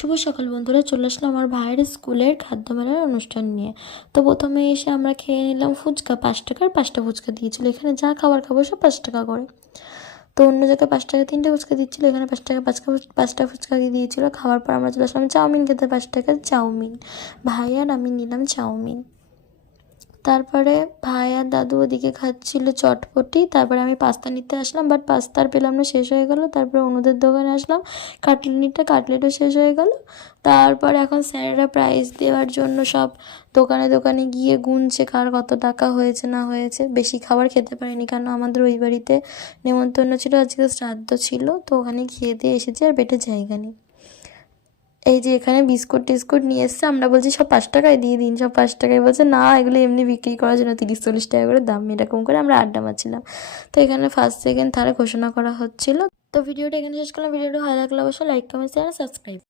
শুভ সকাল বন্ধুরা, চলে আসলাম আমার ভাইয়ের স্কুলের খাদ্য মেলার অনুষ্ঠান নিয়ে। তো প্রথমে এসে আমরা খেয়ে নিলাম ফুচকা। 5 টাকার 5টা ফুচকা দিয়েছিল। এখানে যা খাবার খাবো সব 5 টাকা করে। তো অন্য জায়গায় 5 টাকা 3টে ফুচকা দিচ্ছিলো, এখানে 5 টাকা 5টা ফুচকা দিয়ে দিয়েছিলো। খাওয়ার পর আমরা চলে আসলাম চাউমিন খেতে। 5 টাকার চাউমিন। ভাই আর আমি নিলাম চাউমিন। তারপরে ভাই আর দাদু ওদিকে খাচ্ছিল চটপটি। তারপরে আমি পাস্তা নিতে আসলাম, বাট পাস্তা আর পেলাম না, শেষ হয়ে গেল। তারপরে অনুদের দোকানে আসলাম, কাটলেটও শেষ হয়ে গেল। তারপরে এখন স্যারেরা প্রাইজ দেওয়ার জন্য সব দোকানে দোকানে গিয়ে গুনছে কার কত টাকা হয়েছে না হয়েছে। বেশি খাবার খেতে পারিনি, কারণ আমাদের ওই বাড়িতে নেমন্তন্ন ছিল, আজকে শ্রাদ্ধ ছিল। তো ওখানে খেয়ে দিয়ে এসেছি, আর পেটে জায়গা নেই। এই যে এখানে বিস্কুট টিস্কুট নিয়ে এসছে, আমরা বলছি সব 5 টাকায় দিয়ে দিন, সব 5 টাকায়। বলছে না, এগুলো এমনি বিক্রি করার জন্য 30-40 টাকা করে দাম। এরকম করে আমরা আড্ডা মারছিলাম। তো এখানে ফার্স্ট সেকেন্ড থার্ড ঘোষণা করা হচ্ছিল। তো ভিডিওটা এখানে শেষ করলাম। ভিডিওটা ভালো লাগলে অবশ্যই লাইক কমেন্ট শেয়ার সাবস্ক্রাইব।